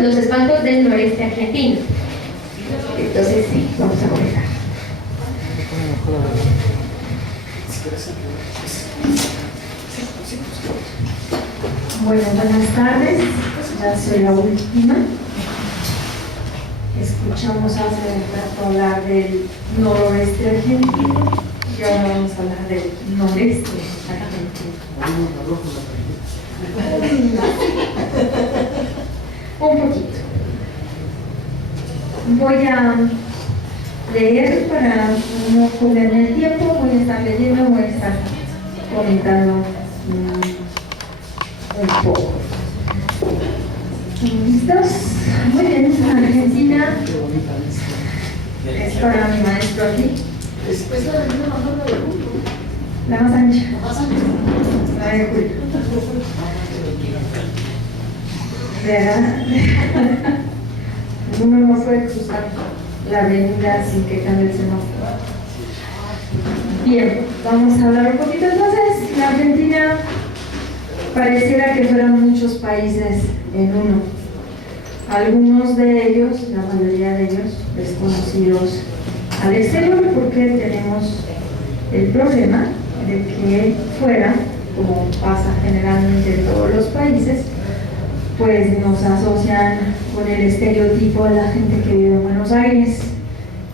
los espantos del noreste argentino. Entonces sí, vamos a comenzar. Bueno, buenas tardes, ya soy la última. Escuchamos hace un rato hablar del noroeste argentino y ahora vamos a hablar del noreste argentino. Un poquito. Voy a leer para no comerme el tiempo, voy a estar leyendo, voy a estar comentando un poco. ¿Listos? Muy bien, Argentina es para mi maestro aquí. Es La más ancha. La de Julio. Uno no puede cruzar la avenida sin que cambie el semáforo. Bien, vamos a hablar un poquito entonces. La Argentina pareciera que fueran muchos países en uno. Algunos de ellos, la mayoría de ellos, desconocidos al exterior, porque tenemos el problema de que fuera, como pasa generalmente en todos los países, pues nos asocian con el estereotipo de la gente que vive en Buenos Aires,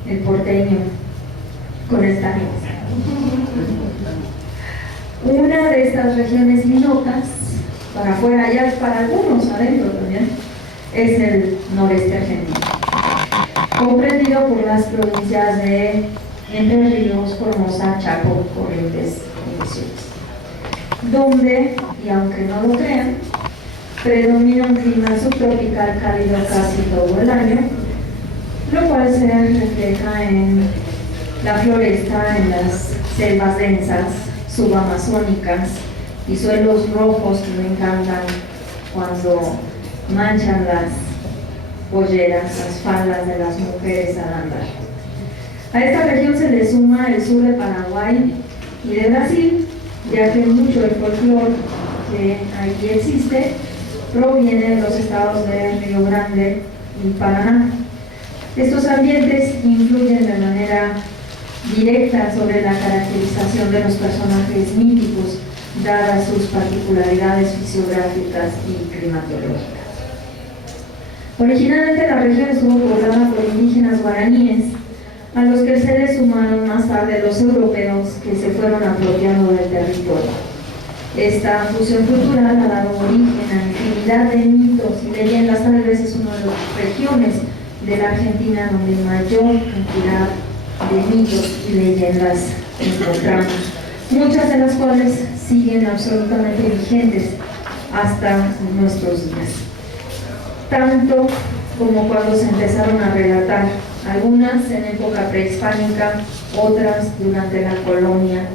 el porteño, con esta gente. Una de estas regiones minotas, para afuera ya, para algunos adentro también, es el noreste argentino, comprendido por las provincias de Entre Ríos, Formosa, Chaco, Corrientes y Misiones, donde, y aunque no lo crean, predomina un clima subtropical cálido casi todo el año, lo cual se refleja en la floresta, en las selvas densas, subamazónicas y suelos rojos que me encantan cuando manchan las polleras, las faldas de las mujeres al andar. A esta región se le suma el sur de Paraguay y de Brasil, ya que mucho del folclore que allí existe proviene de los estados de Río Grande y Paraná. Estos ambientes influyen de manera directa sobre la caracterización de los personajes míticos, dadas sus particularidades fisiográficas y climatológicas. Originalmente la región estuvo poblada por indígenas guaraníes, a los que se les sumaron más tarde los europeos que se fueron apropiando del territorio. Esta fusión cultural ha dado origen a infinidad de mitos y leyendas. Tal vez es una de las regiones de la Argentina donde mayor cantidad de mitos y leyendas encontramos, muchas de las cuales siguen absolutamente vigentes hasta nuestros días, tanto como cuando se empezaron a relatar, algunas en época prehispánica, otras durante la colonia.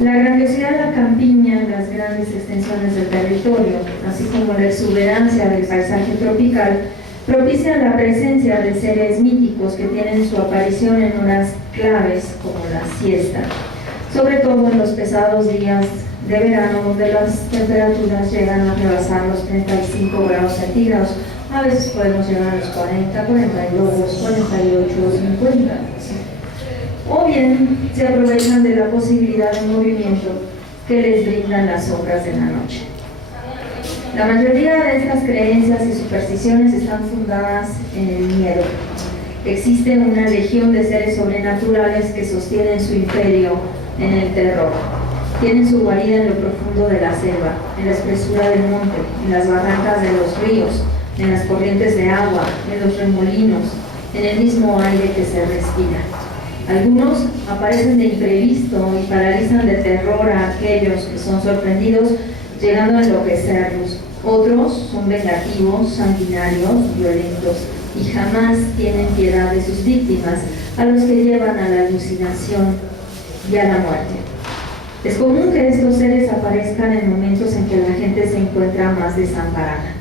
La grandiosidad de la campiña, las grandes extensiones del territorio, así como la exuberancia del paisaje tropical, propician la presencia de seres míticos que tienen su aparición en horas claves como la siesta, sobre todo en los pesados días de verano, donde las temperaturas llegan a rebasar los 35 grados centígrados. A veces podemos llegar a los 40, 42, 48, 50. O bien se aprovechan de la posibilidad de movimiento que les brindan las sombras de la noche. La mayoría de estas creencias y supersticiones están fundadas en el miedo. Existe una legión de seres sobrenaturales que sostienen su imperio en el terror. Tienen su guarida en lo profundo de la selva, en la espesura del monte, en las barrancas de los ríos, en las corrientes de agua, en los remolinos, en el mismo aire que se respira. Algunos aparecen de imprevisto y paralizan de terror a aquellos que son sorprendidos, llegando a enloquecerlos. Otros son vengativos, sanguinarios, violentos y jamás tienen piedad de sus víctimas, a los que llevan a la alucinación y a la muerte. Es común que estos seres aparezcan en momentos en que la gente se encuentra más desamparada.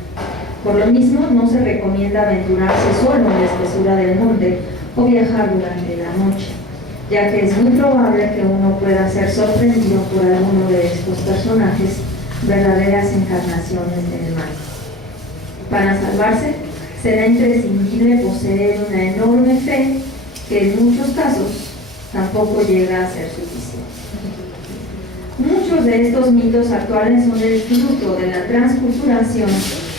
Por lo mismo, no se recomienda aventurarse solo en la espesura del monte o viajar durante la noche, ya que es muy probable que uno pueda ser sorprendido por alguno de estos personajes, verdaderas encarnaciones del mal. Para salvarse, será imprescindible poseer una enorme fe que en muchos casos tampoco llega a ser suficiente. Muchos de estos mitos actuales son el fruto de la transculturación,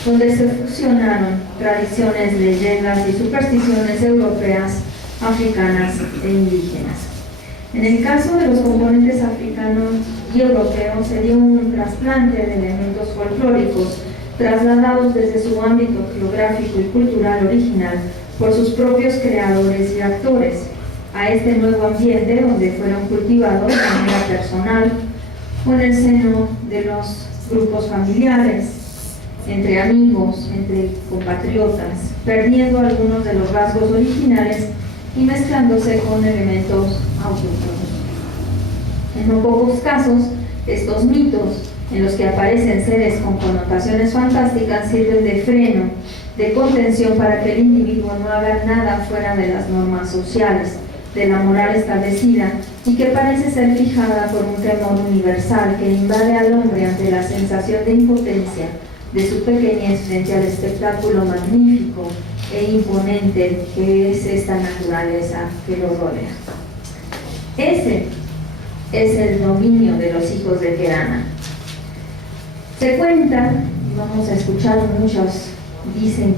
donde se fusionaron tradiciones, leyendas y supersticiones europeas, africanas e indígenas. En el caso de los componentes africanos y europeos se dio un trasplante de elementos folclóricos trasladados desde su ámbito geográfico y cultural original por sus propios creadores y actores a este nuevo ambiente donde fueron cultivados de manera personal o en el seno de los grupos familiares, entre amigos, entre compatriotas, perdiendo algunos de los rasgos originales y mezclándose con elementos autóctonos. En no pocos casos, estos mitos, en los que aparecen seres con connotaciones fantásticas, sirven de freno, de contención para que el individuo no haga nada fuera de las normas sociales, de la moral establecida, y que parece ser fijada por un temor universal que invade al hombre ante la sensación de impotencia de su pequeñez frente al espectáculo magnífico e imponente que es esta naturaleza que lo rodea. Ese es el dominio de los hijos de Kerana. Se cuenta, y vamos a escuchar muchos dicen,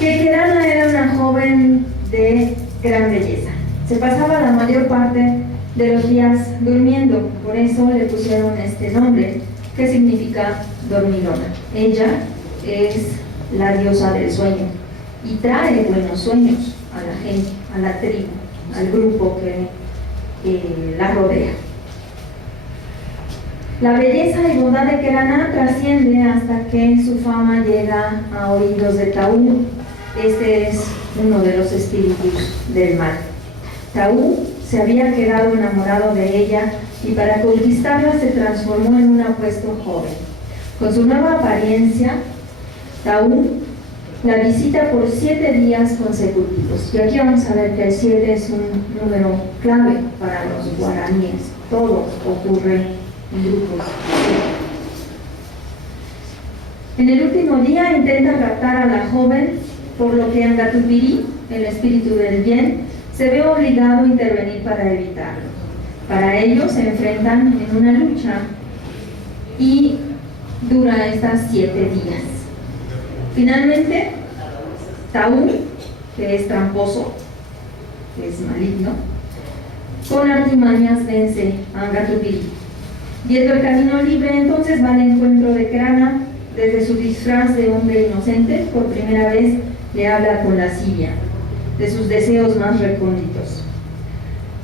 que Kerana era una joven de gran belleza. Se pasaba la mayor parte de los días durmiendo, por eso le pusieron este nombre, que significa dormilona. Ella es la diosa del sueño y trae buenos sueños a la gente, a la tribu, al grupo que la rodea. La belleza y bondad de Kerana trasciende hasta que su fama llega a oídos de Taú. Este es uno de los espíritus del mal. Taú se había quedado enamorado de ella y para conquistarla se transformó en un apuesto joven. Con su nueva apariencia, Taú la visita por 7 días consecutivos. Y aquí vamos a ver que el 7 es un número clave para los guaraníes. Todo ocurre en grupos. En el último día intenta raptar a la joven, por lo que Angatupiri, el espíritu del bien, se ve obligado a intervenir para evitarlo. Para ello se enfrentan en una lucha y dura estas 7 días. Finalmente, Taú, que es tramposo, que es maligno, con artimañas vence a Angatupiri. Viendo el camino libre, entonces va al encuentro de Kerana. Desde su disfraz de hombre inocente, por primera vez le habla con lascivia de sus deseos más recónditos.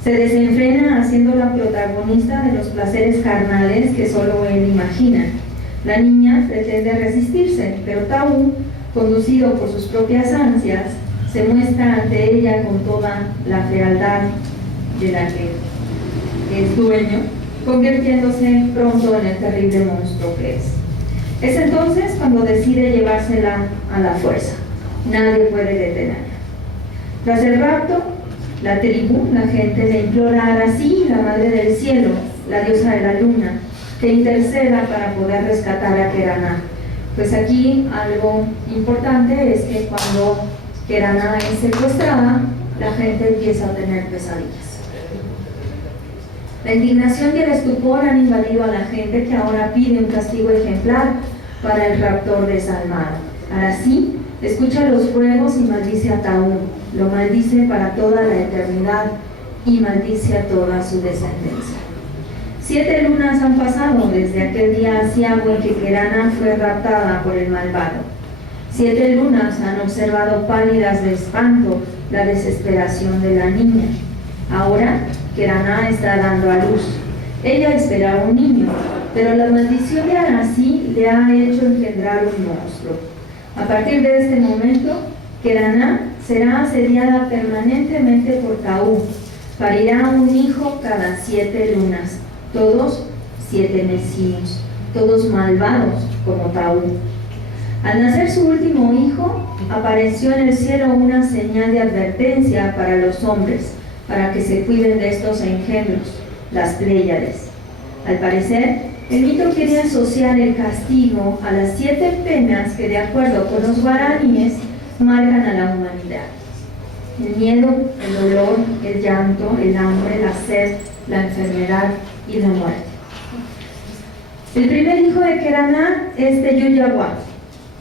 Se desenfrena haciéndola protagonista de los placeres carnales que solo él imagina. La niña pretende resistirse, pero Taú, conducido por sus propias ansias, se muestra ante ella con toda la fealdad de la que es dueño, convirtiéndose pronto en el terrible monstruo que es. Es entonces cuando decide llevársela a la fuerza. Nadie puede detenerla. Tras el rapto, la tribu, la gente, le implora a Arací, la madre del cielo, la diosa de la luna, que interceda para poder rescatar a Kerana. Pues aquí algo importante es que cuando Kerana es secuestrada, la gente empieza a tener pesadillas. La indignación y el estupor han invadido a la gente, que ahora pide un castigo ejemplar para el raptor desalmado. Arací escucha los ruegos y maldice a Taú, lo maldice para toda la eternidad y maldice a toda su descendencia. 7 lunas han pasado desde aquel día aciago en que Kerana fue raptada por el malvado. 7 lunas han observado pálidas de espanto la desesperación de la niña. Ahora Kerana está dando a luz. Ella esperaba un niño, pero la maldición de Arací le ha hecho engendrar un monstruo. A partir de este momento, Kerana será asediada permanentemente por Taú. Parirá un hijo cada 7 lunas, todos 7 mesías, todos malvados como Taú. Al nacer su último hijo, apareció en el cielo una señal de advertencia para los hombres, para que se cuiden de estos engendros, las Pléyades. Al parecer, El mito quiere asociar el castigo a las 7 penas que, de acuerdo con los guaraníes, marcan a la humanidad: el miedo, el dolor, el llanto, el hambre, la sed, la enfermedad y la muerte. El primer hijo de Keraná es Teyuyahua,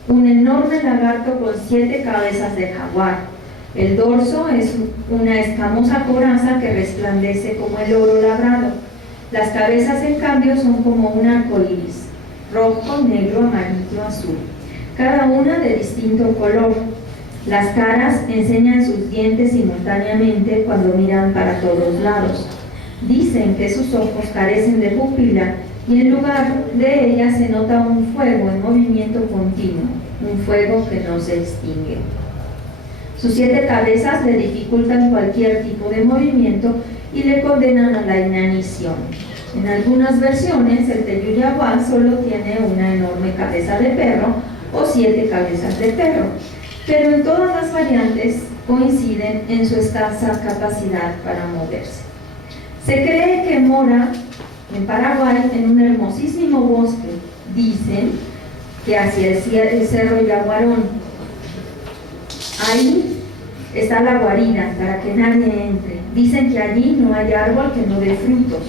un enorme lagarto con 7 cabezas de jaguar. El dorso es una escamosa coraza que resplandece como el oro labrado. Las cabezas, en cambio, son como un arco iris, rojo, negro, amarillo, azul, cada una de distinto color. Las caras enseñan sus dientes simultáneamente cuando miran para todos lados. Dicen que sus ojos carecen de pupila y en lugar de ella se nota un fuego en movimiento continuo, un fuego que no se extingue. Sus 7 cabezas le dificultan cualquier tipo de movimiento y le condenan a la inanición. En algunas versiones, el Teyuyahua solo tiene una enorme cabeza de perro o 7 cabezas de perro, pero en todas las variantes coinciden en su escasa capacidad para moverse. Se cree que mora en Paraguay en un hermosísimo bosque. Dicen que hacia el cerro Yaguarón. Ahí está la guarida para que nadie entre. Dicen que allí no hay árbol que no dé frutos.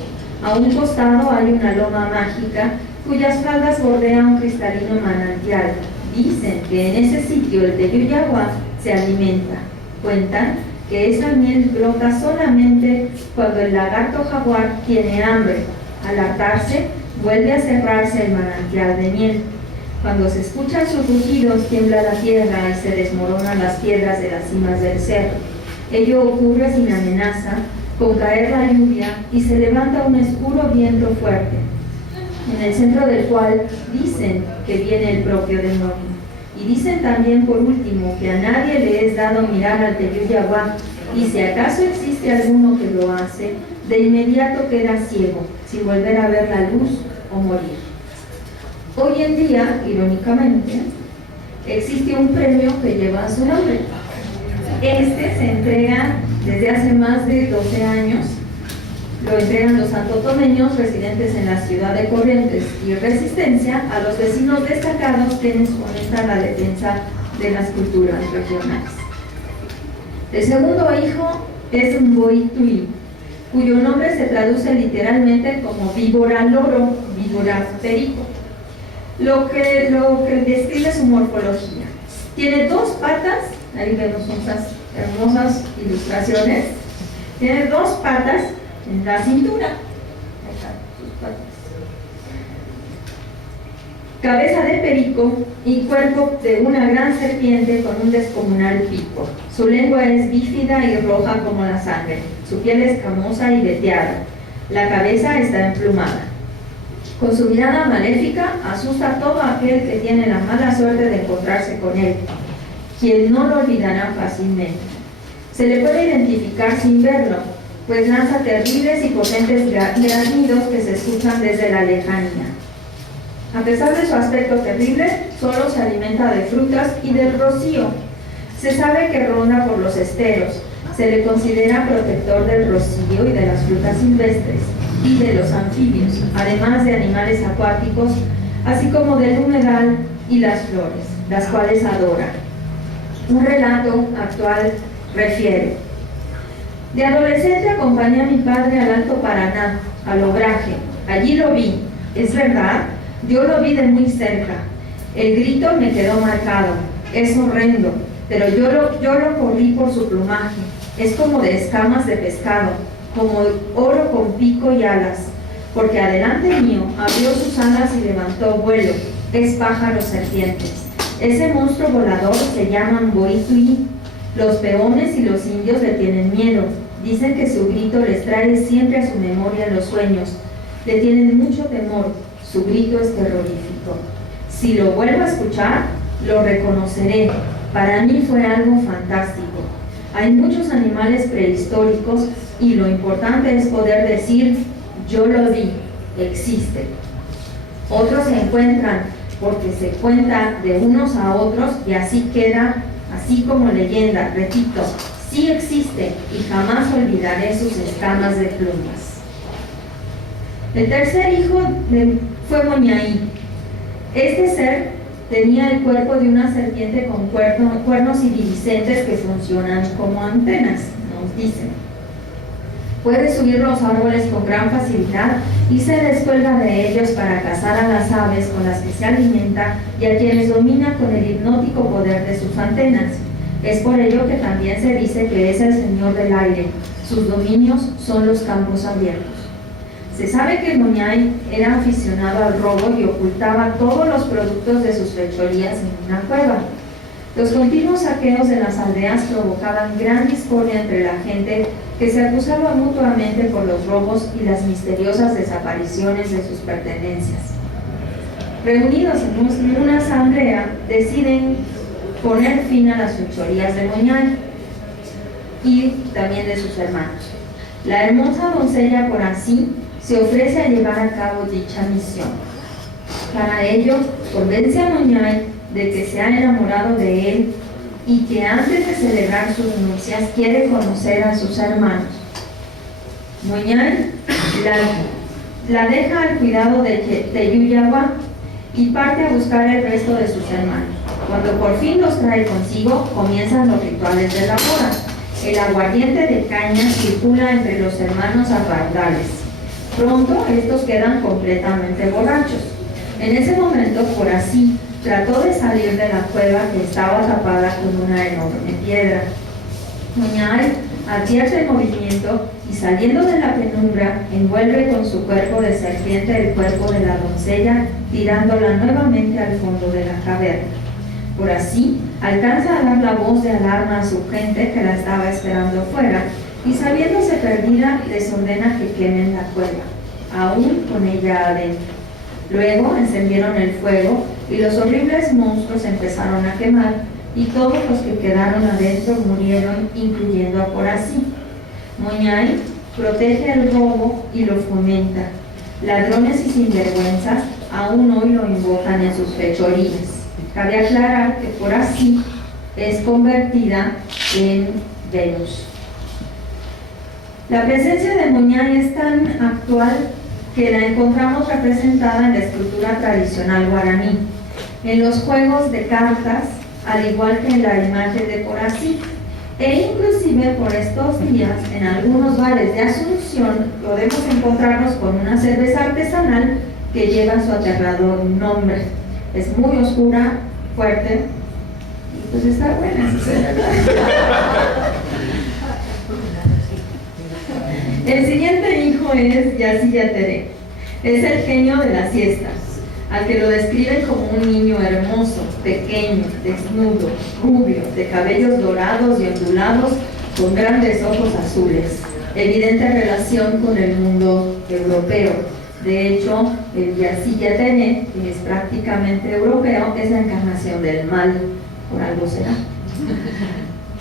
A un costado hay una loma mágica cuyas faldas bordea un cristalino manantial. Dicen que en ese sitio el Teyuyahua se alimenta. Cuentan que esa miel brota solamente cuando el lagarto jaguar tiene hambre. Al hartarse, vuelve a cerrarse el manantial de miel. Cuando se escuchan sus rugidos, tiembla la tierra y se desmoronan las piedras de las cimas del cerro. Ello ocurre sin amenaza, con caer la lluvia, y se levanta un oscuro viento fuerte, en el centro del cual dicen que viene el propio demonio. Y dicen también, por último, que a nadie le es dado mirar al Teyuyahua, y si acaso existe alguno que lo hace, de inmediato queda ciego, sin volver a ver la luz o morir. Hoy en día, irónicamente, existe un premio que lleva su nombre. Este se entrega desde hace más de 12 años. Lo entregan los santotomeños residentes en la ciudad de Corrientes y Resistencia a los vecinos destacados quienes fomentan la defensa de las culturas regionales. El segundo hijo es Mboituy, cuyo nombre se traduce literalmente como víbora loro, víbora perico, lo que describe su morfología. Tiene 2 patas, ahí vemos unas hermosas ilustraciones. Tiene 2 patas en la cintura. Ahí están sus patas. Cabeza de perico y cuerpo de una gran serpiente con un descomunal pico. Su lengua es bífida y roja como la sangre. Su piel es escamosa y veteada. La cabeza está emplumada. Con su mirada maléfica asusta a todo aquel que tiene la mala suerte de encontrarse con él, quien no lo olvidará fácilmente. Se le puede identificar sin verlo, pues lanza terribles y potentes graznidos que se escuchan desde la lejanía. A pesar de su aspecto terrible, solo se alimenta de frutas y del rocío. Se sabe que ronda por los esteros. Se le considera protector del rocío y de las frutas silvestres y de los anfibios, además de animales acuáticos, así como del humedal y las flores, las cuales adora. Un relato actual refiere: de adolescente acompañé a mi padre al Alto Paraná, al Obraje. Allí lo vi. Es verdad, yo lo vi de muy cerca. El grito me quedó marcado. Es horrendo, pero yo lo corrí por su plumaje. Es como de escamas de pescado, como oro con pico y alas, porque adelante mío abrió sus alas y levantó vuelo. Es pájaro serpiente. Ese monstruo volador se llama Mboituy. Los peones y los indios le tienen miedo. Dicen que su grito les trae siempre a su memoria los sueños. Le tienen mucho temor. Su grito es terrorífico. Si lo vuelvo a escuchar, lo reconoceré. Para mí fue algo fantástico. Hay muchos animales prehistóricos y lo importante es poder decir: yo lo vi, existe. Otros se encuentran porque se cuenta de unos a otros y así queda, así como leyenda. Repito, sí existe y jamás olvidaré sus escamas de plumas. El tercer hijo fue Moñaí. Este ser tenía el cuerpo de una serpiente con cuernos iridiscentes que funcionan como antenas, nos dicen. Puede subir los árboles con gran facilidad y se descuelga de ellos para cazar a las aves con las que se alimenta y a quienes domina con el hipnótico poder de sus antenas. Es por ello que también se dice que es el señor del aire. Sus dominios son los campos abiertos. Se sabe que Moñay era aficionado al robo y ocultaba todos los productos de sus fechorías en una cueva. Los continuos saqueos de las aldeas provocaban gran discordia entre la gente, que se acusaba mutuamente por los robos y las misteriosas desapariciones de sus pertenencias. Reunidos en una asamblea, deciden poner fin a las fechorías de Moñay y también de sus hermanos. La hermosa doncella, por así, se ofrece a llevar a cabo dicha misión. Para ello, convence a Moñay de que se ha enamorado de él y que antes de celebrar sus nupcias quiere conocer a sus hermanos. Moñay la deja al cuidado de Teyuyagua y parte a buscar el resto de sus hermanos. Cuando por fin los trae consigo, comienzan los rituales de la boda. El aguardiente de caña circula entre los hermanos a raudales. Pronto estos quedan completamente borrachos. En ese momento, por así, trató de salir de la cueva que estaba tapada con una enorme piedra. Moñay advierte el movimiento y, saliendo de la penumbra, envuelve con su cuerpo de serpiente el cuerpo de la doncella, tirándola nuevamente al fondo de la caverna. Por así, alcanza a dar la voz de alarma a su gente que la estaba esperando fuera y, sabiéndose perdida, les ordena que quemen la cueva, aún con ella adentro. Luego encendieron el fuego y los horribles monstruos empezaron a quemar y todos los que quedaron adentro murieron, incluyendo a por así. Moñay protege el robo y lo fomenta. Ladrones y sinvergüenzas aún hoy lo invocan en sus fechorías. Cabe aclarar que por así es convertida en Venus. La presencia de Moñay es tan actual que la encontramos representada en la escultura tradicional guaraní, en los juegos de cartas, al igual que en la imagen de por así, e inclusive por estos días en algunos bares de Asunción podemos encontrarnos con una cerveza artesanal que lleva su aterrador nombre. Es muy oscura, fuerte, y pues está buena. El siguiente hijo es Yacilla Teré. Es el genio de las siestas, al que lo describen como un niño hermoso, pequeño, desnudo, rubio, de cabellos dorados y ondulados, con grandes ojos azules. Evidente relación con el mundo europeo. De hecho, el Yacilla Teré, que es prácticamente europeo, es la encarnación del mal, por algo será.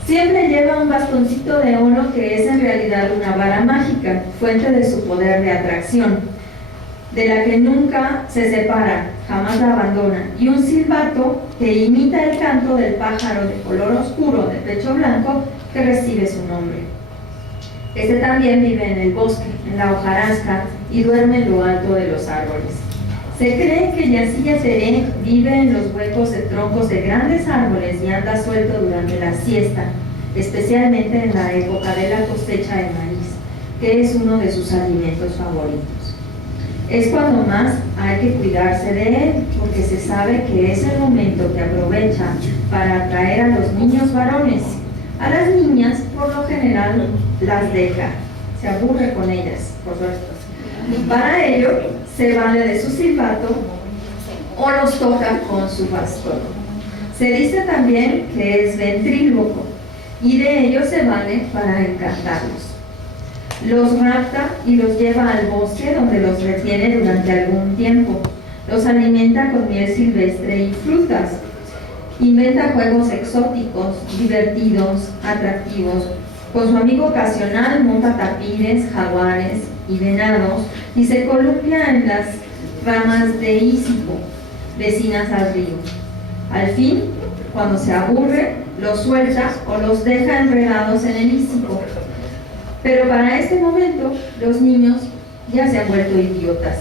Siempre lleva un bastoncito de oro que es en realidad una vara mágica, fuente de su poder de atracción, de la que nunca se separa, jamás la abandona, y un silbato que imita el canto del pájaro de color oscuro de pecho blanco que recibe su nombre. Este también vive en el bosque, en la hojarasca, y duerme en lo alto de los árboles. Se cree que Yacilla Teré vive en los huecos de troncos de grandes árboles y anda suelto durante la siesta, especialmente en la época de la cosecha de maíz, que es uno de sus alimentos favoritos. Es cuando más hay que cuidarse de él, porque se sabe que es el momento que aprovecha para atraer a los niños varones. A las niñas, por lo general, las deja, se aburre con ellas, por supuesto. Y para ello, se vale de su silbato o los toca con su bastón. Se dice también que es ventríloco y de ello se vale para encantarlos. Los rapta y los lleva al bosque, donde los retiene durante algún tiempo. Los alimenta con miel silvestre y frutas. Inventa juegos exóticos, divertidos, atractivos. Con su amigo ocasional monta tapires, jaguares y venados y se columpia en las ramas de Ísico, vecinas al río. Al fin, cuando se aburre, los suelta o los deja enredados en el Ísico. Pero para este momento, los niños ya se han vuelto idiotas,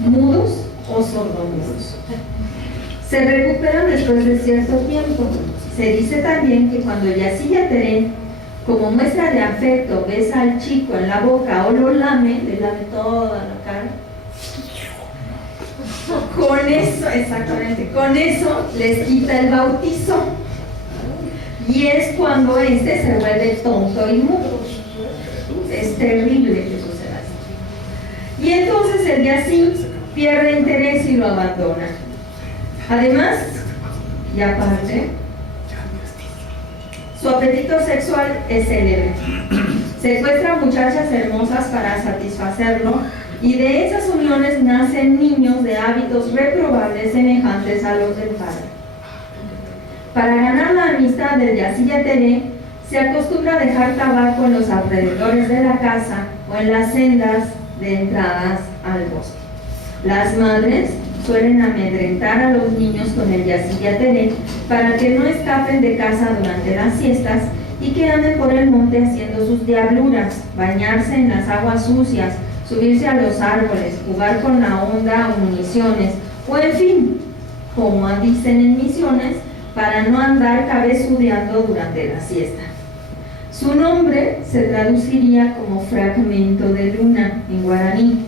mudos o sordomudos. Se recuperan después de cierto tiempo. Se dice también que cuando Yacilla Teré, como muestra de afecto, besa al chico en la boca o lo lame, le lame toda la cara. Con eso, exactamente, con eso les quita el bautizo. Y es cuando este se vuelve tonto y mudo. Es terrible que suceda así. Y entonces el Yací pierde interés y lo abandona. Además, y aparte, su apetito sexual es célebre. Secuestra muchachas hermosas para satisfacerlo y de esas uniones nacen niños de hábitos reprobables semejantes a los del padre. Para ganar la amistad del Yacilla Teré, se acostumbra a dejar tabaco en los alrededores de la casa o en las sendas de entradas al bosque. Las madres suelen amedrentar a los niños con el Yacilla Teré para que no escapen de casa durante las siestas y que anden por el monte haciendo sus diabluras, bañarse en las aguas sucias, subirse a los árboles, jugar con la onda o municiones, o en fin, como dicen en Misiones, para no andar cabezudeando durante la siesta. Su nombre se traduciría como fragmento de luna en guaraní.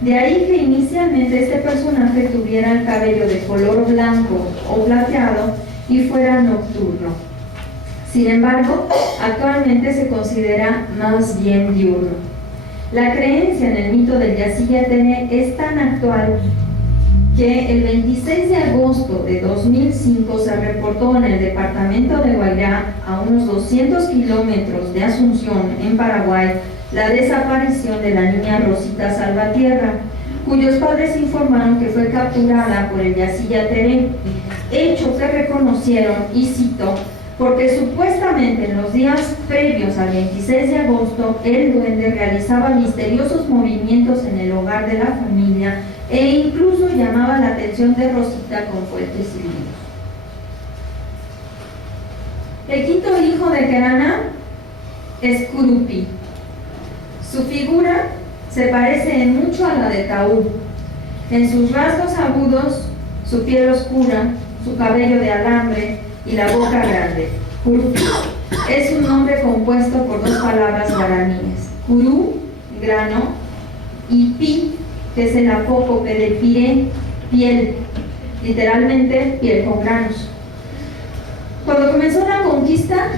De ahí que inicialmente este personaje tuviera el cabello de color blanco o plateado y fuera nocturno. Sin embargo, actualmente se considera más bien diurno. La creencia en el mito del Yacilla Teré es tan actual que el 26 de agosto de 2005 se reportó en el departamento de Guairá, a unos 200 kilómetros de Asunción, en Paraguay, la desaparición de la niña Rosita Salvatierra, cuyos padres informaron que fue capturada por el Yacilla Teré, hecho que reconocieron, y cito, porque supuestamente en los días previos al 26 de agosto el duende realizaba misteriosos movimientos en el hogar de la familia e incluso llamaba la atención de Rosita con fuertes silbidos. El quinto hijo de Querana es Curupi. Su figura se parece en mucho a la de Taú. En sus rasgos agudos, su piel oscura, su cabello de alambre y la boca grande. Curupi es un nombre compuesto por dos palabras guaraníes: curú, grano, y pi, que es el apócope de piré, piel, literalmente piel con granos. Cuando comenzó la conquista,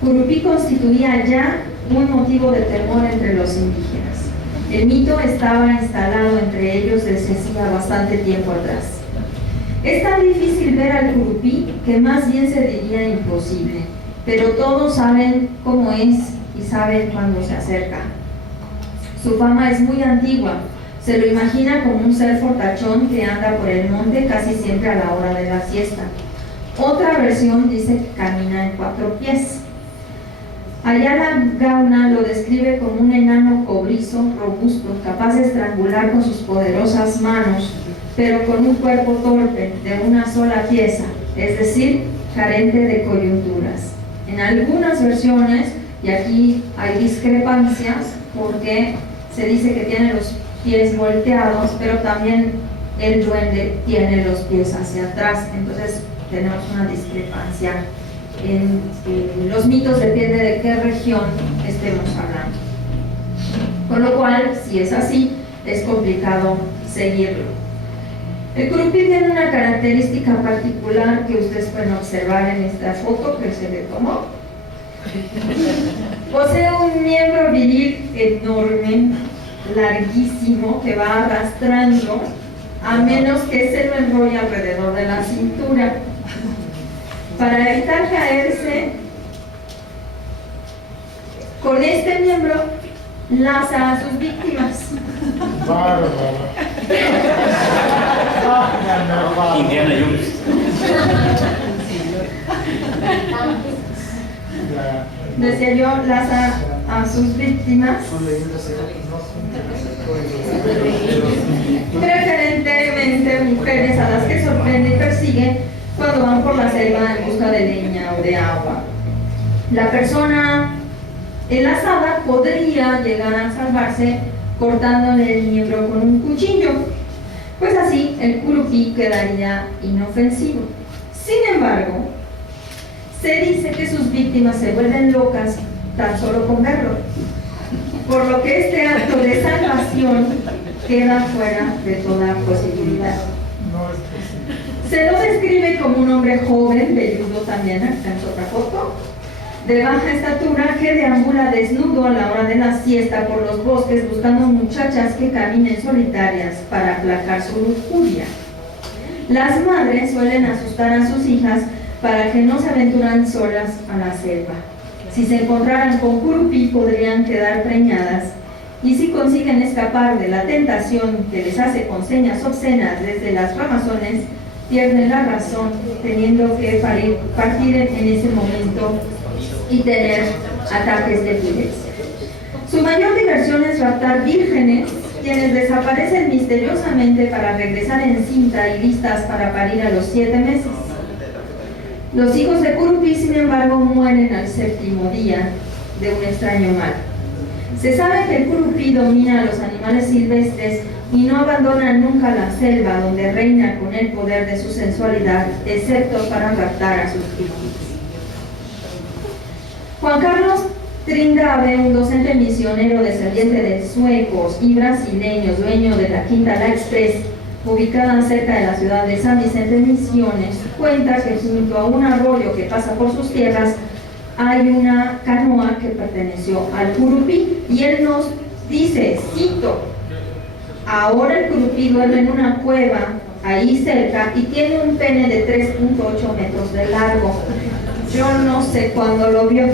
Curupí constituía ya un motivo de temor entre los indígenas. El mito estaba instalado entre ellos desde hacía bastante tiempo atrás. Es tan difícil ver al Curupí que más bien se diría imposible, pero todos saben cómo es y saben cuándo se acerca. Su fama es muy antigua. Se lo imagina como un ser fortachón que anda por el monte casi siempre a la hora de la siesta. Otra versión dice que camina en 4 pies. Ayala Gauna lo describe como un enano cobrizo, robusto, capaz de estrangular con sus poderosas manos, pero con un cuerpo torpe, de una sola pieza, es decir, carente de coyunturas. En algunas versiones, y aquí hay discrepancias, porque se dice que tiene los pies volteados, pero también el duende tiene los pies hacia atrás. Entonces tenemos una discrepancia en los mitos, depende de qué región estemos hablando. Con lo cual, si es así, es complicado seguirlo. El Curupí tiene una característica particular que ustedes pueden observar en esta foto que se le tomó. Posee un miembro viril enorme, larguísimo, que va arrastrando, a menos que se lo enrolle alrededor de la cintura. Para evitar caerse, con este miembro laza a sus víctimas. Indiana Jones. Decía yo, laza a sus víctimas, preferentemente mujeres a las que sorprende y persigue cuando van por la selva en busca de leña o de agua. La persona enlazada podría llegar a salvarse cortándole el miembro con un cuchillo. Pues así el curupí quedaría inofensivo. Sin embargo, se dice que sus víctimas se vuelven locas tan solo con verlo, por lo que este acto de salvación queda fuera de toda posibilidad. Se lo describe como un hombre joven, velludo también, acá en otra foto, de baja estatura, que deambula desnudo a la hora de la siesta por los bosques buscando muchachas que caminen solitarias para aplacar su lujuria. Las madres suelen asustar a sus hijas para que no se aventuran solas a la selva. Si se encontraran con curupí podrían quedar preñadas, y si consiguen escapar de la tentación que les hace con señas obscenas desde las ramazones, pierden la razón, teniendo que partir en ese momento y tener ataques de epilepsia. Su mayor diversión es raptar vírgenes, quienes desaparecen misteriosamente para regresar en cinta y listas para parir a los 7 meses. Los hijos de curupí, sin embargo, mueren al 7º día de un extraño mal. Se sabe que el curupí domina a los animales silvestres y no abandona nunca la selva, donde reina con el poder de su sensualidad, excepto para raptar a sus víctimas. Juan Carlos Trindade, un docente misionero descendiente de suecos y brasileños, dueño de la Quinta La Express, ubicada cerca de la ciudad de San Vicente Misiones, cuenta que junto a un arroyo que pasa por sus tierras hay una canoa que perteneció al curupí, y él nos dice, cito: ahora el curupí duerme en una cueva ahí cerca y tiene un pene de 3.8 metros de largo. Yo no sé cuándo lo vio.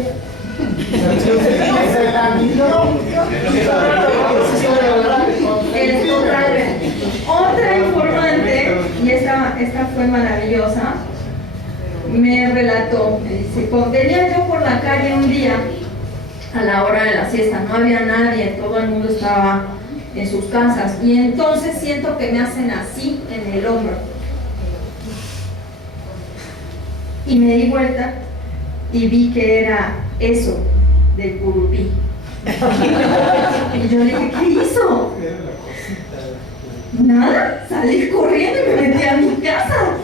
Otra informante, y esta fue maravillosa, me relató, me dice: venía yo por la calle un día a la hora de la siesta, no había nadie, todo el mundo estaba en sus casas, y entonces siento que me hacen así en el hombro, y me di vuelta y vi que era eso del curupí. Y yo le dije: ¿qué hizo? Nada, salí corriendo y me metí a mi casa.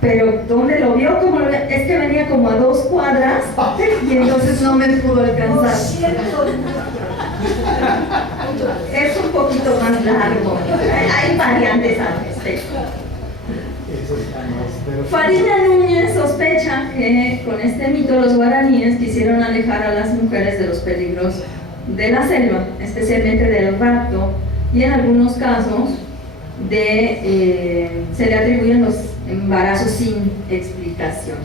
Pero ¿dónde lo vio? ¿Cómo lo vio? Es que venía como a 2 cuadras y entonces no me pudo alcanzar. Es un poquito más largo. Hay variantes al respecto. Farina Núñez sospecha que con este mito los guaraníes quisieron alejar a las mujeres de los peligros de la selva, especialmente del rapto, y en algunos casos se le atribuyen los embarazos sin explicación.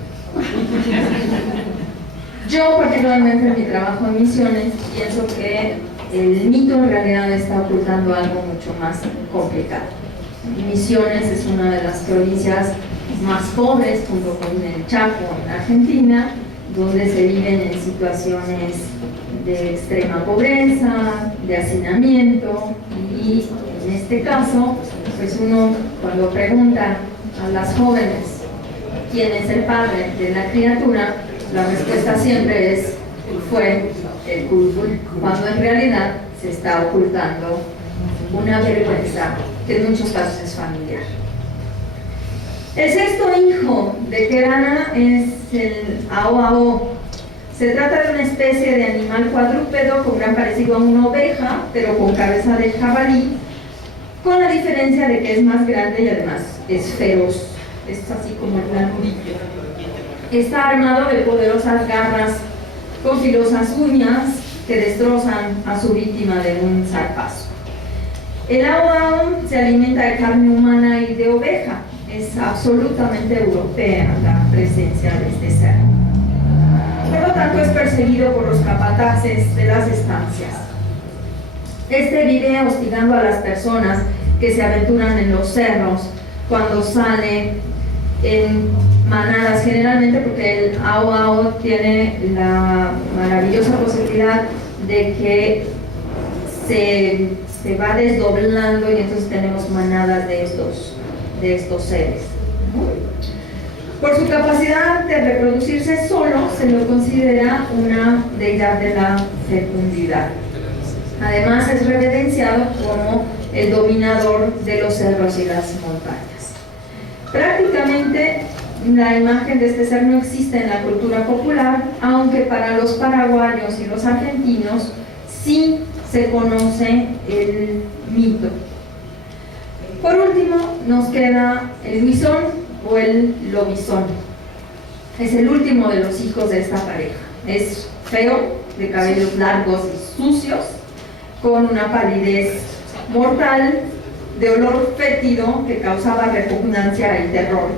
Yo particularmente en mi trabajo en Misiones pienso que el mito en realidad está ocultando algo mucho más complicado. Misiones es una de las provincias más pobres, junto con el Chaco en Argentina, donde se viven en situaciones de extrema pobreza, de hacinamiento, y en este caso, pues uno cuando pregunta a las jóvenes quién es el padre de la criatura, la respuesta siempre fue el curupí, cuando en realidad se está ocultando una vergüenza que en muchos casos es familiar. El 6º hijo de Kerana es el Ao-Ao. Se trata de una especie de animal cuadrúpedo con gran parecido a una oveja, pero con cabeza de jabalí, con la diferencia de que es más grande y además es feroz. Es así como el granulillo. Está armado de poderosas garras con filosas uñas que destrozan a su víctima de un zarpazo. El Ao-Ao se alimenta de carne humana y de oveja. Es absolutamente europea la presencia de este ser. Por lo tanto, es perseguido por los capataces de las estancias. Este vive hostigando a las personas que se aventuran en los cerros cuando sale en manadas, generalmente porque el Ao-Ao tiene la maravillosa posibilidad de que se va desdoblando y entonces tenemos manadas de estos seres. Por su capacidad de reproducirse solo, se lo considera una deidad de la fecundidad. Además es reverenciado como el dominador de los cerros y las montañas. Prácticamente la imagen de este ser no existe en la cultura popular, aunque para los paraguayos y los argentinos sí se conoce el mito. Por último nos queda el Luisón o el Lobizón. Es el último de los hijos de esta pareja. Es feo, de cabellos largos y sucios, con una palidez mortal, de olor fétido que causaba repugnancia y terror.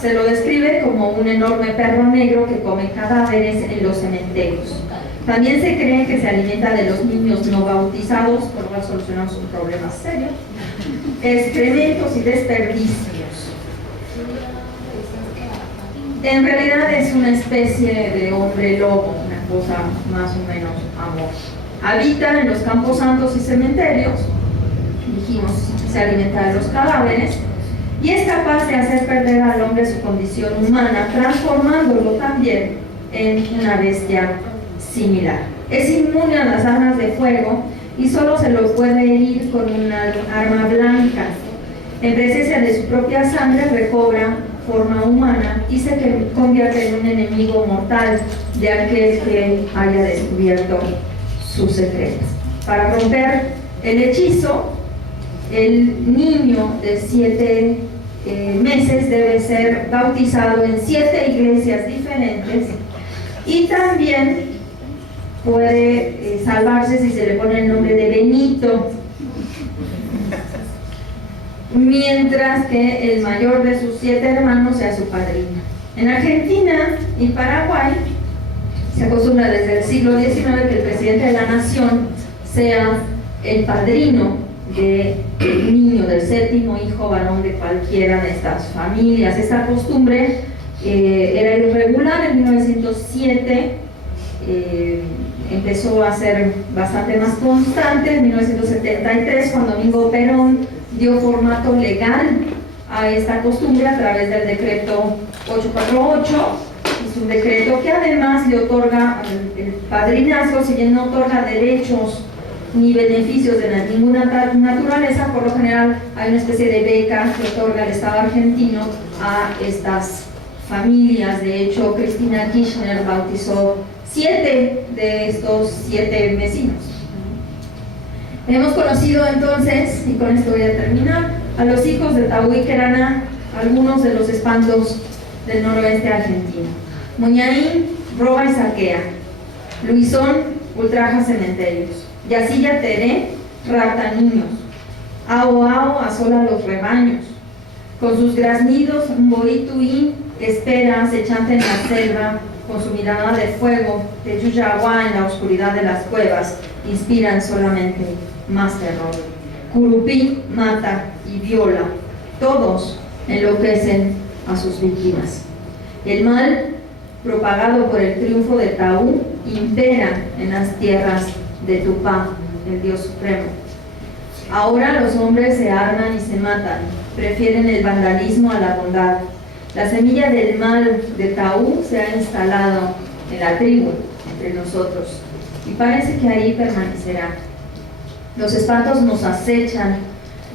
Se lo describe como un enorme perro negro que come cadáveres en los cementerios. También se cree que se alimenta de los niños no bautizados, por lo cual solucionamos un problema serio, excrementos y desperdicios. En realidad es una especie de hombre lobo, una cosa más o menos amorfa. Habita en los campos santos y cementerios, dijimos, se alimenta de los cadáveres, y es capaz de hacer perder al hombre su condición humana, transformándolo también en una bestia similar. Es inmune a las armas de fuego y solo se lo puede herir con una arma blanca. En presencia de su propia sangre recobra forma humana y se convierte en un enemigo mortal de aquel que haya descubierto sus secretos. Para romper el hechizo, el niño de 7 meses debe ser bautizado en 7 iglesias diferentes y también puede salvarse si se le pone el nombre de Benito, mientras que el mayor de sus 7 hermanos sea su padrino. En Argentina y Paraguay se acostumbra desde el siglo XIX que el presidente de la nación sea el padrino del niño, del 7º hijo varón de cualquiera de estas familias. Esta costumbre era irregular. En 1907 empezó a ser bastante más constante. En 1973, cuando Domingo Perón dio formato legal a esta costumbre a través del decreto 848, es un decreto que además le otorga el padrinazgo, si bien no otorga derechos ni beneficios de ninguna naturaleza. Por lo general hay una especie de beca que otorga el Estado argentino a estas familias. De hecho, Cristina Kirchner bautizó 7 de estos 7 vecinos. Hemos conocido entonces, y con esto voy a terminar, a los hijos de Tahuí, que eran algunos de los espantos del noroeste argentino. Muñain roba y saquea. Luisón ultraja cementerios. Yacilla Teré rapta niños. Ao Ao asola los rebaños. Con sus graznidos, Mboituí espera acechante en la selva. Con su mirada de fuego, de Yuyaguá en la oscuridad de las cuevas, inspiran solamente más terror. Curupí mata y viola. Todos enloquecen a sus víctimas. El mal, propagado por el triunfo de Taú, impera en las tierras de Tupá, el Dios Supremo. Ahora los hombres se arman y se matan, prefieren el vandalismo a la bondad. La semilla del mal de Taú se ha instalado en la tribu, entre nosotros, y parece que ahí permanecerá. Los espantos nos acechan,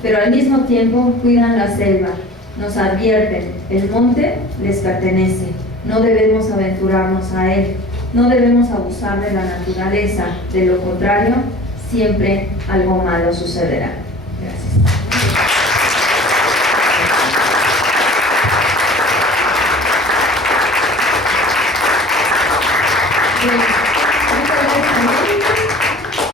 pero al mismo tiempo cuidan la selva, nos advierten, el monte les pertenece, no debemos aventurarnos a él, no debemos abusar de la naturaleza, de lo contrario, siempre algo malo sucederá. Gracias.